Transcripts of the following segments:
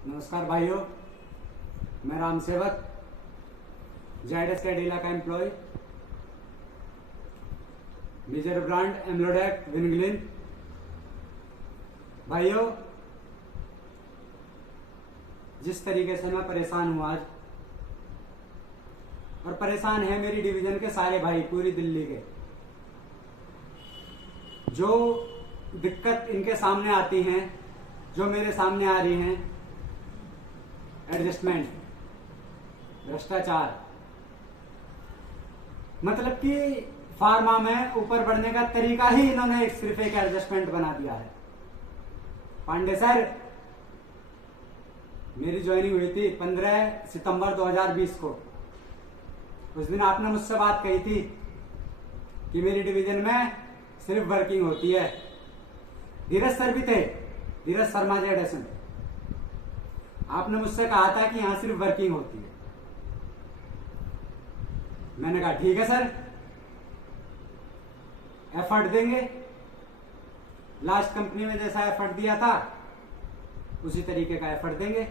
नमस्कार भाइयों, मैं राम सेवक, जायडस कैडिला का एम्प्लॉय, मेजर ब्रांड एमलोडेक विनग्लिन। भाइयों, जिस तरीके से मैं परेशान हूं आज, और परेशान है मेरी डिवीजन के सारे भाई पूरी दिल्ली के, जो दिक्कत इनके सामने आती हैं, जो मेरे सामने आ रही हैं, एडजस्टमेंट, भ्रष्टाचार, मतलब कि फार्मा में ऊपर बढ़ने का तरीका ही इन्होंने सिर्फ एक एडजस्टमेंट बना दिया है। पांडे सर, मेरी ज्वाइनिंग हुई थी 15 सितंबर 2020 को। उस दिन आपने मुझसे बात कही थी कि मेरी डिवीजन में सिर्फ वर्किंग होती है। धीरज सर भी थे, धीरज शर्मा जेडसन। आपने मुझसे कहा था कि यहां सिर्फ वर्किंग होती है। मैंने कहा ठीक है सर, एफर्ट देंगे। लास्ट कंपनी में जैसा एफर्ट दिया था उसी तरीके का एफर्ट देंगे।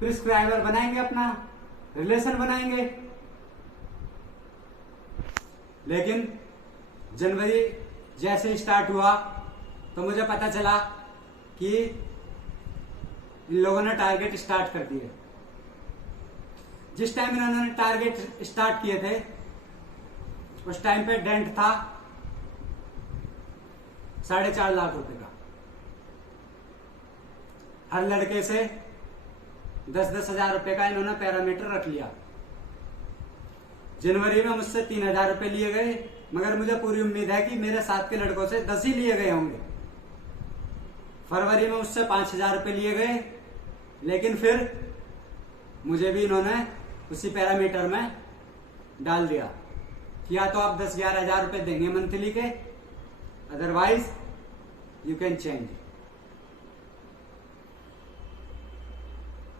प्रिस्क्राइबर बनाएंगे, अपना रिलेशन बनाएंगे। लेकिन जनवरी जैसे स्टार्ट हुआ तो मुझे पता चला कि इन लोगों ने टारगेट स्टार्ट कर दिए। जिस टाइम इन्होंने टारगेट स्टार्ट किए थे उस टाइम पे डेंट था 4.5 लाख रुपए का। हर लड़के से 10-10 हजार रुपए का इन्होंने पैरामीटर रख लिया। जनवरी में मुझसे 3,000 रुपए लिए गए, मगर मुझे पूरी उम्मीद है कि मेरे साथ के लड़कों से 10 ही लिए गए होंगे। फरवरी में मुझसे 5,000 रुपए लिए गए, लेकिन फिर मुझे भी इन्होंने उसी पैरामीटर में डाल दिया कि या तो आप 10-11 हजार रुपए देंगे मंथली के, अदरवाइज यू कैन चेंज।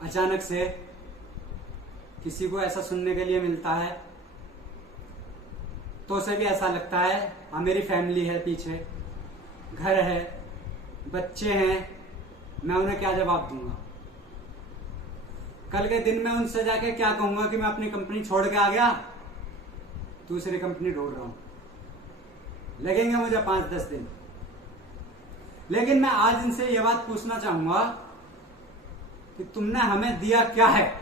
अचानक से किसी को ऐसा सुनने के लिए मिलता है तो उसे भी ऐसा लगता है हाँ मेरी फैमिली है पीछे, घर है, बच्चे हैं, मैं उन्हें क्या जवाब दूंगा। कल के दिन में उनसे जाके क्या कहूंगा कि मैं अपनी कंपनी छोड़ के आ गया, दूसरी कंपनी ढूंढ रहा हूं। लगेंगे मुझे 5-10 दिन। लेकिन मैं आज इनसे यह बात पूछना चाहूंगा कि तुमने हमें दिया क्या है।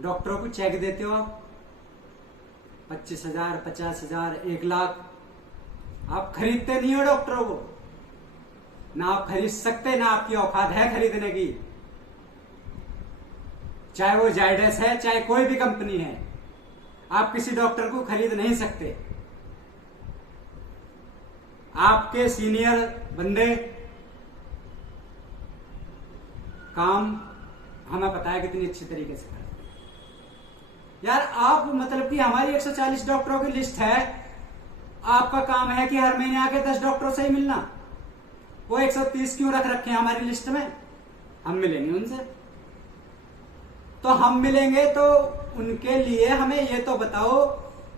डॉक्टरों को चेक देते हो आप 25,000, 50,000, 1 लाख। आप खरीदते नहीं हो डॉक्टरों को, ना आप खरीद सकते, ना आपकी औकात है खरीदने की। चाहे वो जायडस है, चाहे कोई भी कंपनी है, आप किसी डॉक्टर को खरीद नहीं सकते। आपके सीनियर बंदे काम हमें पता है कितनी अच्छी तरीके से करते हैं। यार आप मतलब कि हमारी 140 डॉक्टरों की लिस्ट है, आपका काम है कि हर महीने आके 10 डॉक्टरों से ही मिलना। वो 130 क्यों रख रखे हैं हमारी लिस्ट में? हम मिलेंगे उनसे, तो हम मिलेंगे तो उनके लिए हमें ये तो बताओ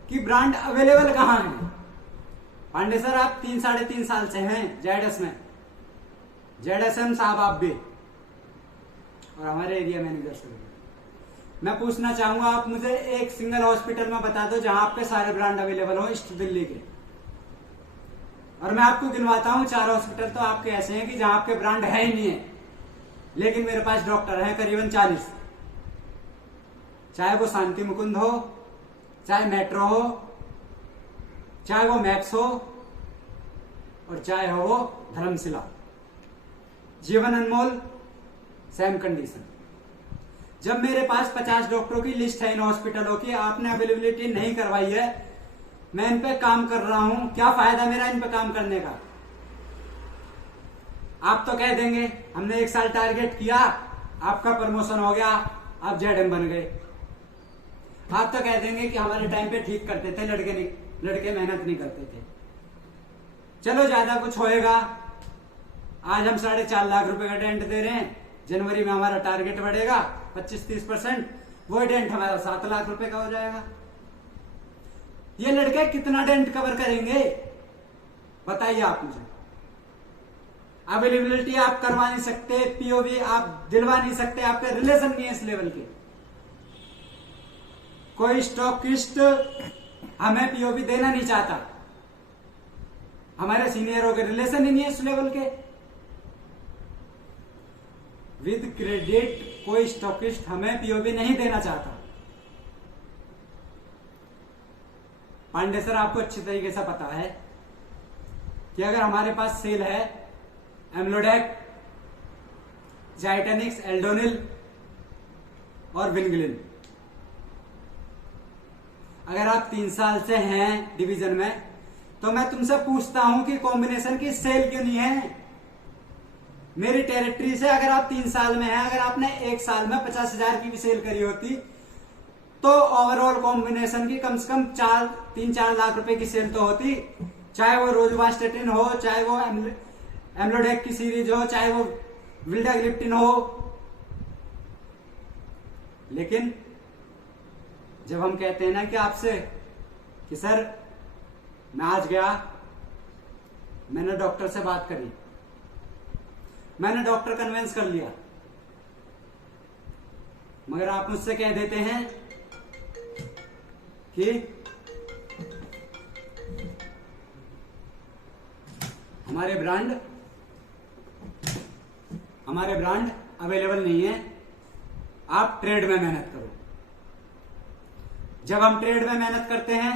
कि ब्रांड अवेलेबल कहां है। पांडे सर, आप 3-3.5 साल से हैं जेडएस में, जेडएसएम साहब आप भी, और हमारे एरिया मैनेजर से। मैं पूछना चाहूंगा, आप मुझे एक सिंगल हॉस्पिटल में बता दो जहां आपके सारे ब्रांड अवेलेबल हो ईस्ट दिल्ली के। और मैं आपको गिनवाता हूं 4 हॉस्पिटल तो आपके ऐसे हैं कि जहां आपके ब्रांड है ही नहीं है, लेकिन मेरे पास डॉक्टर हैं करीबन 40। चाहे वो शांति मुकुंद हो, चाहे मेट्रो हो, चाहे वो मैक्स हो, और चाहे हो वो धर्मशिला, जीवन अनमोल, सेम कंडीशन। जब मेरे पास 50 डॉक्टरों की लिस्ट है इन हॉस्पिटलों की, आपने अवेलेबिलिटी नहीं करवाई है, मैं इन पे काम कर रहा हूं, क्या फायदा मेरा इन पे काम करने का? आप तो कह देंगे हमने 1 साल टारगेट किया, आपका प्रमोशन हो गया, आप जेडएम बन गए। आप तो कह देंगे कि हमारे टाइम पे ठीक करते थे, लड़के मेहनत नहीं करते थे। चलो ज्यादा कुछ होएगा, आज हम 4.5 लाख रुपए का डेंट दे रहे हैं, जनवरी में हमारा टारगेट बढ़ेगा 25-30%, वो डेंट हमारा 7 लाख रुपए का हो जाएगा। ये लड़के कितना डेंट कवर करेंगे बताइए आप मुझे। अवेलेबिलिटी आप करवा नहीं सकते, पीओवी आप दिलवा नहीं सकते, आपके रिलेशन नहीं है इस लेवल के। कोई स्टॉकिस्ट हमें पीओवी देना नहीं चाहता, हमारे सीनियरों के रिलेशन ही नहीं है इस लेवल के। विद क्रेडिट कोई स्टॉकिस्ट हमें पीओवी नहीं देना चाहता। पांडे सर, आपको अच्छी तरीके से पता है कि अगर हमारे पास सेल है एमलोडेक, जाइटेनिक्स, एल्डोनिल और विनग्लिन, अगर आप 3 साल से हैं डिवीजन में, तो मैं तुमसे पूछता हूं कि कॉम्बिनेशन की सेल क्यों नहीं है मेरी टेरिटरी से? अगर आप 3 साल में हैं, अगर आपने 1 साल में 50,000 की भी सेल करी होती तो ओवरऑल कॉम्बिनेशन की कम से कम 3-4 लाख रुपए की सेल तो होती, चाहे वो रोजुवास्टेटिन हो, चाहे वो एम्लोडेक की सीरीज हो, चाहे वो विल्डाग्लिप्टिन हो। लेकिन जब हम कहते हैं ना कि आपसे कि सर मैं आज गया, मैंने डॉक्टर से बात करी, मैंने डॉक्टर कन्विंस कर लिया, मगर आप मुझसे कह देते हैं कि हमारे ब्रांड अवेलेबल नहीं है, आप ट्रेड में मेहनत करो। जब हम ट्रेड में मेहनत करते हैं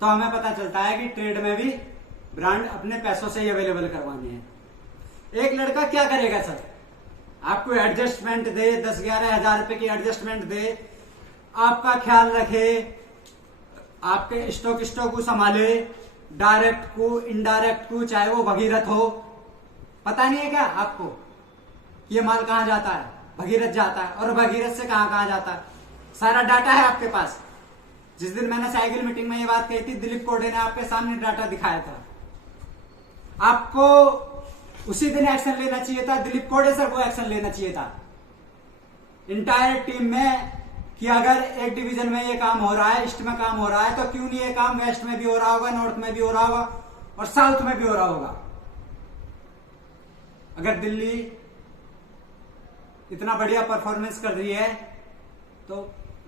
तो हमें पता चलता है कि ट्रेड में भी ब्रांड अपने पैसों से ही अवेलेबल करवाने हैं। एक लड़का क्या करेगा सर? आपको एडजस्टमेंट दे, 10-11 हजार रुपए की एडजस्टमेंट दे, आपका ख्याल रखे, आपके स्टॉक को संभाले, डायरेक्ट को, इनडायरेक्ट को, चाहे वो भगीरथ हो। पता नहीं है क्या आपको ये माल कहां जाता है? भगीरथ जाता है। और भगीरथ से कहां जाता है? सारा डाटा है आपके पास। जिस दिन मैंने साइकिल मीटिंग में ये बात कही थी, दिलीप कोडे ने आपके सामने डाटा दिखाया था। आपको उसी दिन एक्शन लेना चाहिए था, दिलीप कोडे सर को एक्शन लेना चाहिए था इंटायर टीम में, कि अगर एक डिवीजन में ये काम हो रहा है, ईस्ट में काम हो रहा है, तो क्यों नहीं ये काम वेस्ट में भी हो रहा होगा, नॉर्थ में भी हो रहा होगा और साउथ में भी हो रहा होगा। अगर दिल्ली इतना बढ़िया परफॉर्मेंस कर रही है तो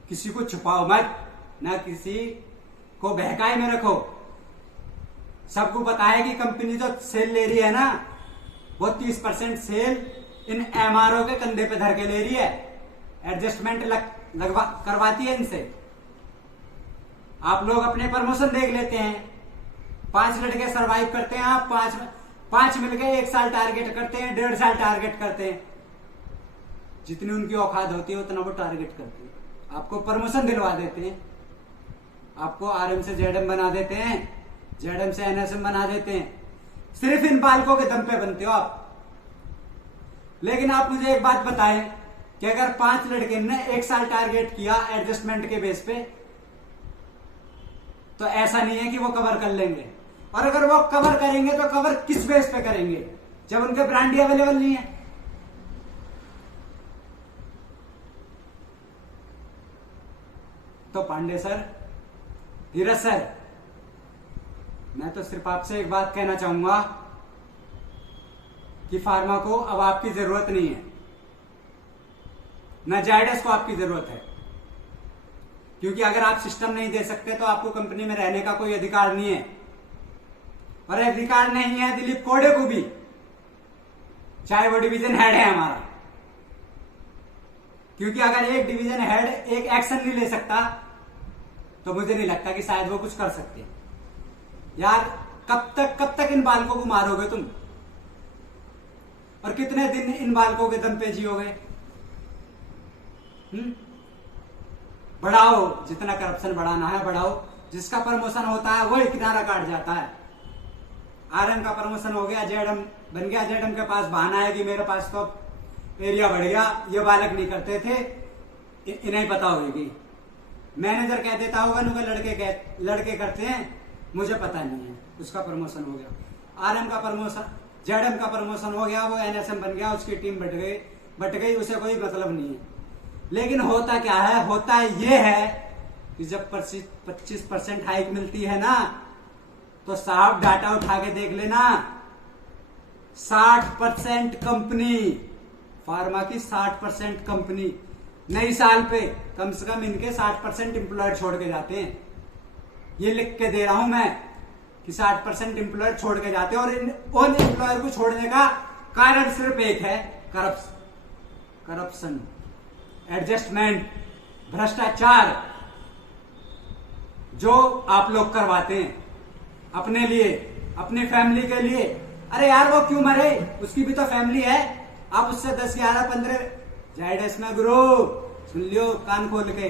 किसी को छुपाओ मत, ना किसी को बहकाए में रखो। सबको पता है कि कंपनी जो सेल ले रही है ना, वो 30% सेल इन एमआरओ के कंधे पे धर के ले रही है, एडजस्टमेंट करवाती है इनसे। आप लोग अपने प्रमोशन देख लेते हैं, 5 लड़के सरवाइव करते हैं, आप 5 मिलके 1 साल टारगेट करते हैं, 1.5 साल टारगेट करते हैं। जितनी उनकी औकात होती है उतना वो टारगेट करते हैं, आपको प्रमोशन दिलवा देते हैं, आपको आरएम से जेडएम बना देते हैं, जेडएम से एनएसएम बना देते हैं। सिर्फ इन बालकों के दम पे बनते हो आप। लेकिन आप मुझे एक बात बताएं कि अगर 5 लड़के ने 1 साल टारगेट किया एडजस्टमेंट के बेस पे, तो ऐसा नहीं है कि वो कवर कर लेंगे। और अगर वो कवर करेंगे तो कवर किस बेस पे करेंगे, जब उनके ब्रांड ही अवेलेबल नहीं है। तो पांडे सर, धीरज सर, मैं तो सिर्फ आपसे एक बात कहना चाहूंगा कि फार्मा को अब आपकी जरूरत नहीं है, न जायडस को आपकी जरूरत है। क्योंकि अगर आप सिस्टम नहीं दे सकते तो आपको कंपनी में रहने का कोई अधिकार नहीं है। और अधिकार नहीं है दिलीप कोडे को भी, चाहे वो डिवीजन हेड है हमारा। क्योंकि अगर एक डिवीजन हेड एक एक्शन नहीं ले सकता तो मुझे नहीं लगता कि शायद वो कुछ कर सकते। यार कब तक इन बालकों को मारोगे तुम, और कितने दिन इन बालकों के दम पे जियोगे? बढ़ाओ, जितना करप्शन बढ़ाना है बढ़ाओ। जिसका प्रमोशन होता है वो किनारा काट जाता है। आरएम का प्रमोशन हो गया, जेडएम बन गया, जेडएम के पास बहाना है कि मेरे पास तो एरिया बढ़ गया, ये बालक नहीं करते थे, इन्हें पता होगी। मैनेजर कह देता होगा नुका लड़के करते हैं, मुझे पता नहीं है, उसका प्रमोशन हो गया। आरएम का प्रमोशन, जेडएम का प्रमोशन हो गया, वो एनएसएम बन गया, उसकी टीम बट गई, उसे कोई मतलब नहीं है। लेकिन होता क्या है? होता ये है कि जब 25% हाइक मिलती है ना, तो साहब डाटा उठा के देख लेना, 60% कंपनी, फार्मा की 60% कंपनी नई साल पे कम से कम इनके 60% एम्प्लॉयर छोड़ के जाते हैं। ये लिख के दे रहा हूं मैं कि 60% एम्प्लॉयर छोड़ के जाते हैं, और उन एम्प्लॉयर को छोड़ने का कारण सिर्फ एक है, करप्शन, एडजस्टमेंट, भ्रष्टाचार जो आप लोग करवाते हैं अपने लिए, अपनी फैमिली के लिए। अरे यार वो क्यों मरे, उसकी भी तो फैमिली है। आप उससे 10, 11, 15 जाइडस में गुरु सुन लियो कान खोल के,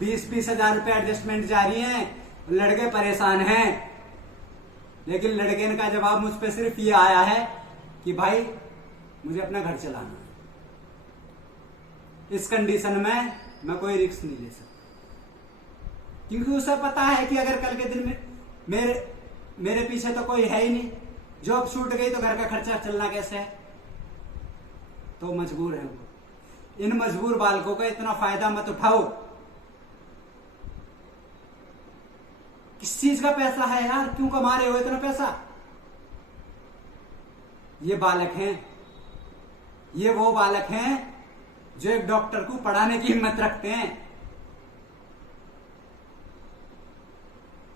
20-20 हजार रुपए एडजस्टमेंट जा रही है, लड़के परेशान हैं। लेकिन लड़के का जवाब मुझ पे सिर्फ ये आया है कि भाई मुझे अपना घर चलाना है, इस कंडीशन में मैं कोई रिस्क नहीं ले सकता, क्योंकि उसे पता है कि अगर कल के दिन में मेरे पीछे तो कोई है ही नहीं, जॉब छूट गई तो घर का खर्चा चलना कैसे है, तो मजबूर है वो। इन मजबूर बालकों का इतना फायदा मत उठाओ। किस चीज का पैसा है यार, क्यों कमा रहे हो इतना पैसा? ये बालक हैं, ये वो बालक हैं जो एक डॉक्टर को पढ़ाने की हिम्मत रखते हैं।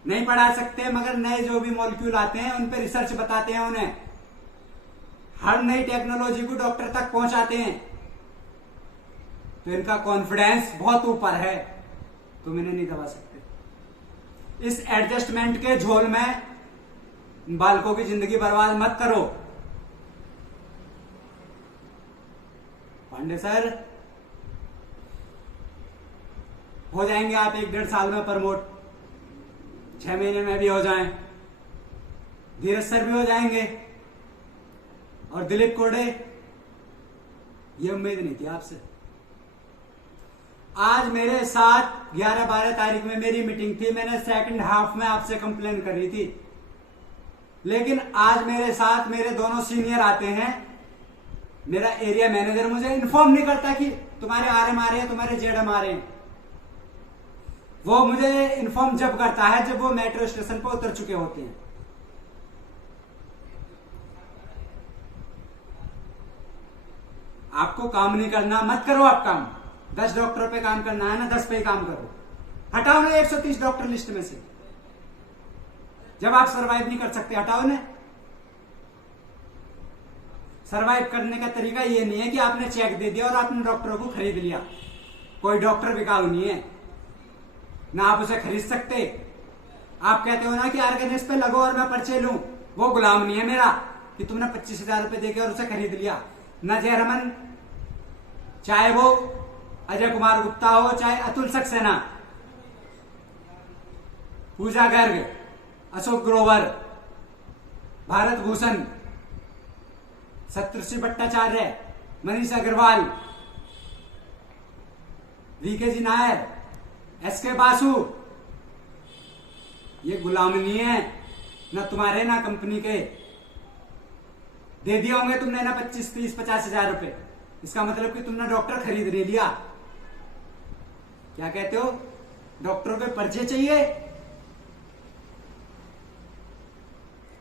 नहीं पढ़ा सकते मगर नए जो भी मॉलिक्यूल आते हैं उन पे रिसर्च बताते हैं, उन्हें हर नई टेक्नोलॉजी को डॉक्टर तक पहुंचाते हैं, तो इनका कॉन्फिडेंस बहुत ऊपर है, तुम इन्हें नहीं दबा सकते। इस एडजस्टमेंट के झोल में बालकों की जिंदगी बर्बाद मत करो। पांडे सर हो जाएंगे आप 1-1.5 साल में प्रमोट, 6 महीने में भी हो जाएं। धीरज सर भी हो जाएंगे, और दिलीप कोडे, ये उम्मीद नहीं थी आपसे। आज मेरे साथ 11-12 तारीख में मेरी मीटिंग थी, मैंने सेकंड हाफ में आपसे कंप्लेन कर रही थी, लेकिन आज मेरे साथ मेरे दोनों सीनियर आते हैं। मेरा एरिया मैनेजर मुझे इन्फॉर्म नहीं करता कि तुम्हारे RM आ रहे हैं, तुम्हारे JM आ रहे हैं। वो मुझे इन्फॉर्म जब करता है जब वो मेट्रो स्टेशन पर उतर चुके होते हैं। आपको काम नहीं करना, मत करो आप काम। 10 डॉक्टरों पे काम करना है ना, 10 पे ही काम करो। हटाओ ना 130 डॉक्टर लिस्ट में से, जब आप सरवाइव नहीं कर सकते हटाओ ना। सरवाइव करने का तरीका ये नहीं है कि आपने चेक दे दिया और आपने डॉक्टरों को खरीद लिया। कोई डॉक्टर बिकाऊ नहीं है ना, आप उसे खरीद सकते। आप कहते हो ना कि आर्गेनिक्स पे लगो और मैं पर्चे लूं, वो गुलाम नहीं है मेरा कि तुमने 25,000 रुपए देके और उसे खरीद लिया। न जयरमन, चाहे वो अजय कुमार गुप्ता हो, चाहे अतुल सक्सेना, पूजा गर्ग, अशोक ग्रोवर, भारत भूषण, सप्तऋषि भट्टाचार्य, मनीष अग्रवाल, VK जी नायर, SK बासु, ये गुलाम नहीं है ना तुम्हारे ना कंपनी के। दे दिए होंगे तुमने ना 25, 30, 50 हजार रुपए, इसका मतलब कि तुमने डॉक्टर खरीद ले लिया। क्या कहते हो, डॉक्टरों पे पर्चे चाहिए?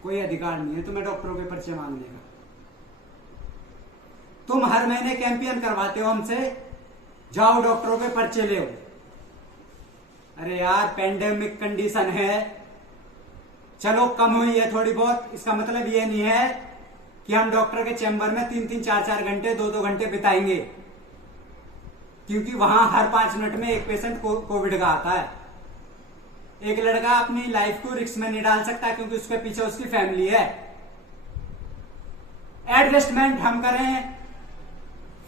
कोई अधिकार नहीं है तुम्हें डॉक्टरों के पर्चे मांगने का। तुम हर महीने कैंपेन करवाते हो हमसे, जाओ डॉक्टरों के पर्चे ले। अरे यार पेंडेमिक कंडीशन है, चलो कम हुई है थोड़ी बहुत, इसका मतलब ये नहीं है कि हम डॉक्टर के चैम्बर में 3-3, 4-4 घंटे, 2-2 घंटे बिताएंगे, क्योंकि वहां हर 5 मिनट में एक पेशेंट कोविड का आता है। एक लड़का अपनी लाइफ को रिस्क में नहीं डाल सकता क्योंकि उसके पीछे उसकी फैमिली है। एडजस्टमेंट हम करें,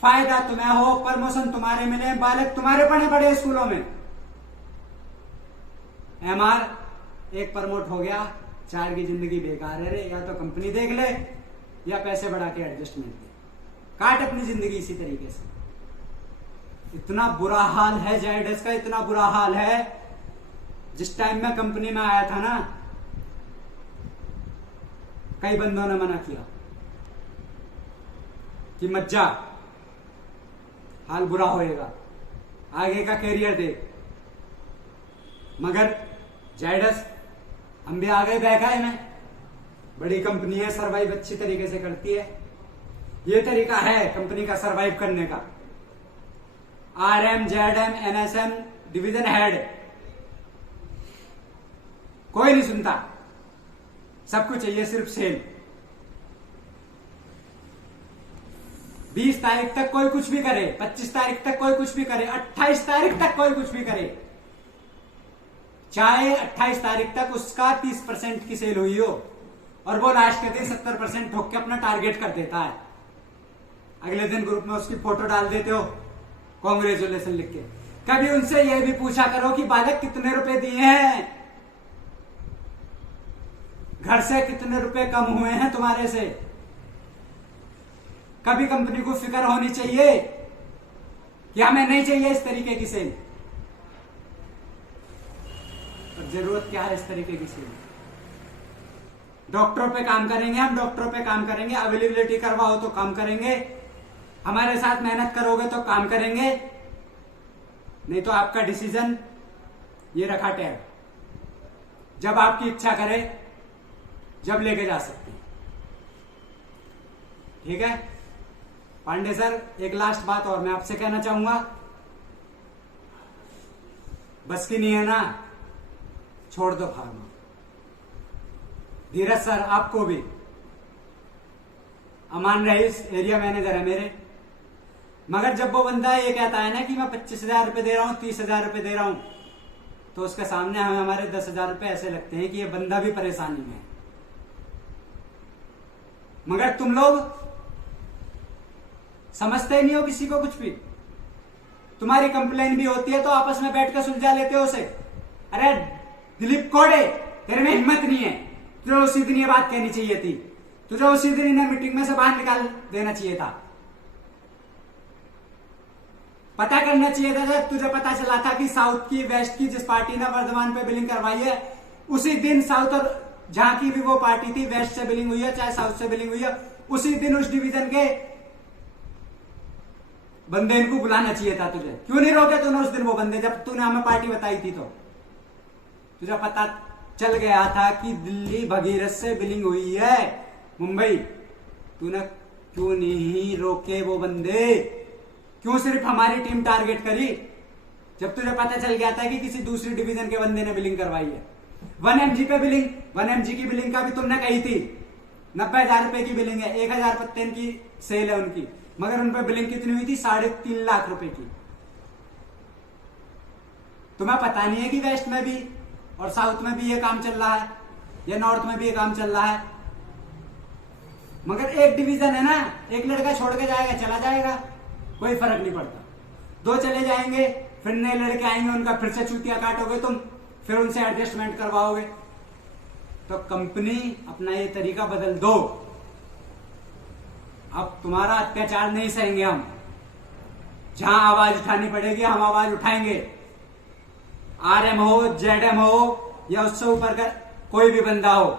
फायदा तुम्हें हो, प्रमोशन तुम्हारे मिले, बालक तुम्हारे पढ़े बड़े स्कूलों में। MR एक प्रमोट हो गया, 4 की जिंदगी बेकार है रे। या तो कंपनी देख ले या पैसे बढ़ा के एडजस्टमेंट दे, काट अपनी जिंदगी इसी तरीके से। इतना बुरा हाल है जाइडस का, इतना बुरा हाल है। जिस टाइम मैं कंपनी में आया था ना, कई बंदों ने मना किया कि मत जा, हाल बुरा होएगा, आगे का कैरियर देख। मगर जाइडस हम भी आगे बैठा है, बड़ी कंपनी है, सरवाइव अच्छी तरीके से करती है। ये तरीका है कंपनी का सरवाइव करने का। RM, ZM, NSM, division head कोई नहीं सुनता, सबको चाहिए सिर्फ सेल। 20 तारीख तक कोई कुछ भी करे, 25 तारीख तक कोई कुछ भी करे, 28 तारीख तक कोई कुछ भी करे, चाहे 28 तारीख तक उसका 30% की सेल हुई हो और वो लास्ट के दिन 70% ठोक के अपना टारगेट कर देता है। अगले दिन ग्रुप में उसकी फोटो डाल देते हो, कांग्रेचुलेशन लिख के। कभी उनसे यह भी पूछा करो कि बालक कितने रुपए दिए हैं, घर से कितने रुपए कम हुए हैं तुम्हारे से। कभी कंपनी को फिक्र होनी चाहिए कि हमें नहीं चाहिए इस तरीके की सेल, और जरूरत क्या है इस तरीके की सेल। डॉक्टरों पे काम करेंगे हम, डॉक्टरों पे काम करेंगे। अवेलेबिलिटी करवाओ तो काम करेंगे, हमारे साथ मेहनत करोगे तो काम करेंगे, नहीं तो आपका डिसीजन ये रखा टैग, जब आपकी इच्छा करे जब लेके जा सकते हैं। ठीक है पांडे सर, एक लास्ट बात और मैं आपसे कहना चाहूंगा, बस की नहीं है ना, छोड़ दो फार्मा। धीरज सर आपको भी, अमान रईस एरिया मैनेजर है मेरे, मगर जब वो बंदा ये कहता है ना कि मैं 25,000 रुपए दे रहा हूं, 30,000 रुपए दे रहा हूं, तो उसके सामने हमें हमारे 10,000 रुपए ऐसे लगते हैं कि ये बंदा भी परेशानी में है। मगर तुम लोग समझते ही नहीं हो किसी को कुछ भी। तुम्हारी कंप्लेन भी होती है तो आपस में बैठ कर सुलझा लेते हो उसे। अरे दिलीप कोड़े, तेरे में हिम्मत नहीं है, तुझे उसी दिन ये बात कहनी चाहिए थी, तुझे उसी दिन इन्हें मीटिंग में से बाहर निकाल देना चाहिए था, पता करना चाहिए था। जब तुझे पता चला था कि साउथ की, वेस्ट की जिस पार्टी ने वर्धमान पे बिलिंग करवाई है, उसी दिन साउथ और जहां की भी वो पार्टी थी, वेस्ट से बिलिंग हुई है चाहे साउथ से बिलिंग हुई है, उसी दिन उस डिवीजन के बंदे इनको बुलाना चाहिए था। तुझे क्यों नहीं रोके तूने उस दिन वो बंदे, जब तूने हमें पार्टी बताई थी तो तुझे पता चल गया था कि दिल्ली भगीरथ से बिलिंग हुई है मुंबई, तूने क्यों नहीं रोके वो बंदे? क्यों सिर्फ हमारी टीम टारगेट करी, जब तुझे पता चल गया था कि किसी दूसरी डिवीजन के बंदे ने बिलिंग करवाई है? 1 mg पे बिलिंग, 1 mg की बिलिंग का भी तुमने कही थी, 90,000 रुपए की बिलिंग है, 1,000 पत्ते की सेल है उनकी, मगर उन पर बिलिंग कितनी हुई थी? 3.5 लाख रुपए की। तुम्हें पता नहीं है कि वेस्ट में भी और साउथ में भी ये काम चल रहा है, या नॉर्थ में भी ये काम चल रहा है? मगर एक डिवीजन है ना, एक लड़का छोड़ के जाएगा, चला जाएगा, कोई फर्क नहीं पड़ता। 2 चले जाएंगे, फिर नए लड़के आएंगे, उनका फिर से चूतिया काटोगे तुम, फिर उनसे एडजस्टमेंट करवाओगे। तो कंपनी अपना ये तरीका बदल दो। अब तुम्हारा अत्याचार नहीं सहेंगे हम, जहां आवाज उठानी पड़ेगी हम आवाज उठाएंगे। RM हो, ZM हो, या उससे ऊपर का कोई भी बंदा हो,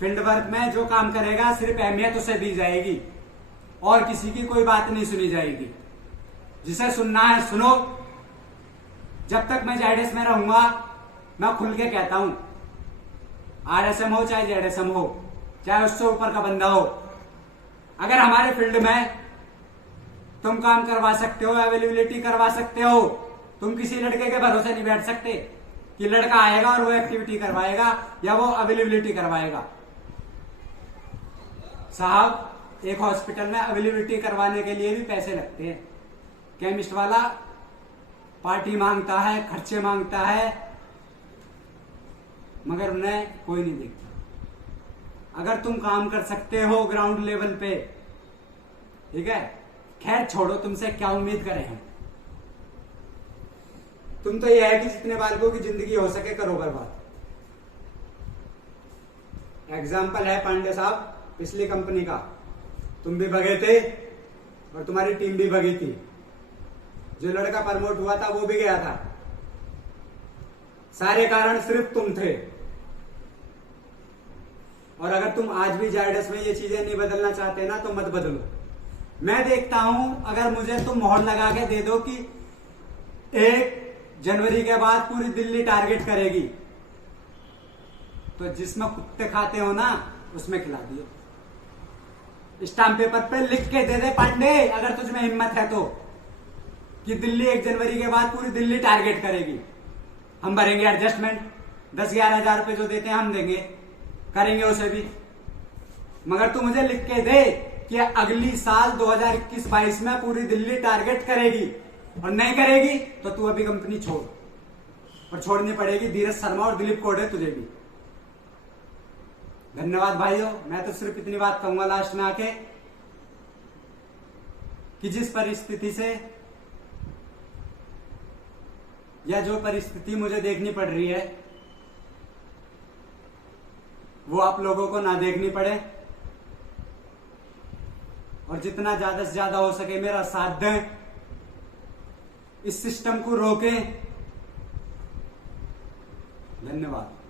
फील्ड वर्क में जो काम करेगा सिर्फ अहमियत उसे दी जाएगी और किसी की कोई बात नहीं सुनी जाएगी। जिसे सुनना है सुनो। जब तक मैं ZS में रहूंगा, मैं खुल के कहता हूं, RSM हो चाहे ZSM हो, चाहे उससे ऊपर का बंदा हो, अगर हमारे फील्ड में तुम काम करवा सकते हो, अवेलेबिलिटी करवा सकते हो, तुम किसी लड़के के भरोसे नहीं बैठ सकते कि लड़का आएगा और वो एक्टिविटी करवाएगा या वो अवेलेबिलिटी करवाएगा। साहब, एक हॉस्पिटल में अवेलेबिलिटी करवाने के लिए भी पैसे लगते हैं। केमिस्ट वाला पार्टी मांगता है, खर्चे मांगता है, मगर उन्हें कोई नहीं देखता। अगर तुम काम कर सकते हो ग्राउंड लेवल पे, ठीक है, खैर छोड़ो, तुमसे क्या उम्मीद करें हम। तुम तो यह है कि जितने बालकों की जिंदगी हो सके करो बर्बाद। एग्जाम्पल है पांडे साहब, पिछली कंपनी का, तुम भी भगे थे और तुम्हारी टीम भी भगी थी। जो लड़का प्रमोट हुआ था वो भी गया था, सारे कारण सिर्फ तुम थे। और अगर तुम आज भी जायडस में ये चीजें नहीं बदलना चाहते ना, तो मत बदलो। मैं देखता हूं, अगर मुझे तुम मोहर लगा के दे दो कि 1 जनवरी के बाद पूरी दिल्ली टारगेट करेगी, तो जिसमें कुत्ते खाते हो ना, उसमें खिला दियो। स्टाम्प पेपर पे लिख के दे दे पांडे, अगर तुझ में हिम्मत है तो, कि दिल्ली 1 जनवरी के बाद पूरी दिल्ली टारगेट करेगी। हम भरेंगे एडजस्टमेंट, 10-11 हजार रुपए जो देते हैं हम देंगे, करेंगे उसे भी, मगर तू मुझे लिख के दे कि अगली साल 2021-22 में पूरी दिल्ली टारगेट करेगी, और नहीं करेगी तो तू अभी कंपनी छोड़, और छोड़नी पड़ेगी धीरज शर्मा और दिलीप कोडे तुझे भी। धन्यवाद भाइयों। मैं तो सिर्फ इतनी बात कहूंगा लास्ट में आके कि जिस परिस्थिति से या जो परिस्थिति मुझे देखनी पड़ रही है वो आप लोगों को ना देखनी पड़े, और जितना ज्यादा से ज्यादा हो सके मेरा साथ दें, इस सिस्टम को रोकें। धन्यवाद।